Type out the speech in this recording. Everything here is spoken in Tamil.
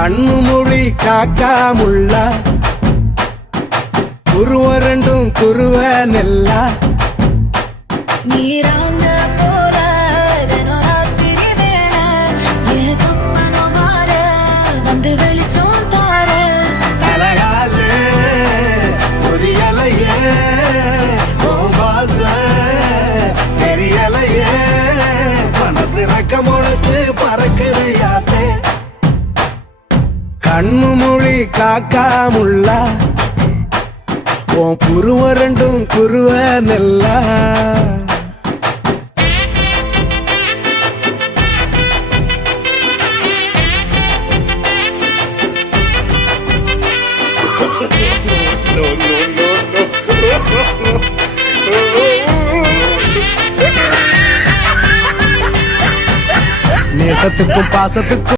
கண்ணு மொழி காக்காமுள்ள குருவரண்டும் குருவ நெல்லா நீராங்க போல ராத்திரி வேள என் சொப்பனம் வார வந்து வெளிச்சம் தார அழகாலே ஒரு இலையே பாச பெரியலையே மனசு ரக்கமுழைச்சு பறக்குறையாத்தே கண்ணு மொழி காக்காமுள்ள உன் குருவ ரெண்டும் குருவ நெல்லா நேசத்துக்கும் பாசத்துக்கும்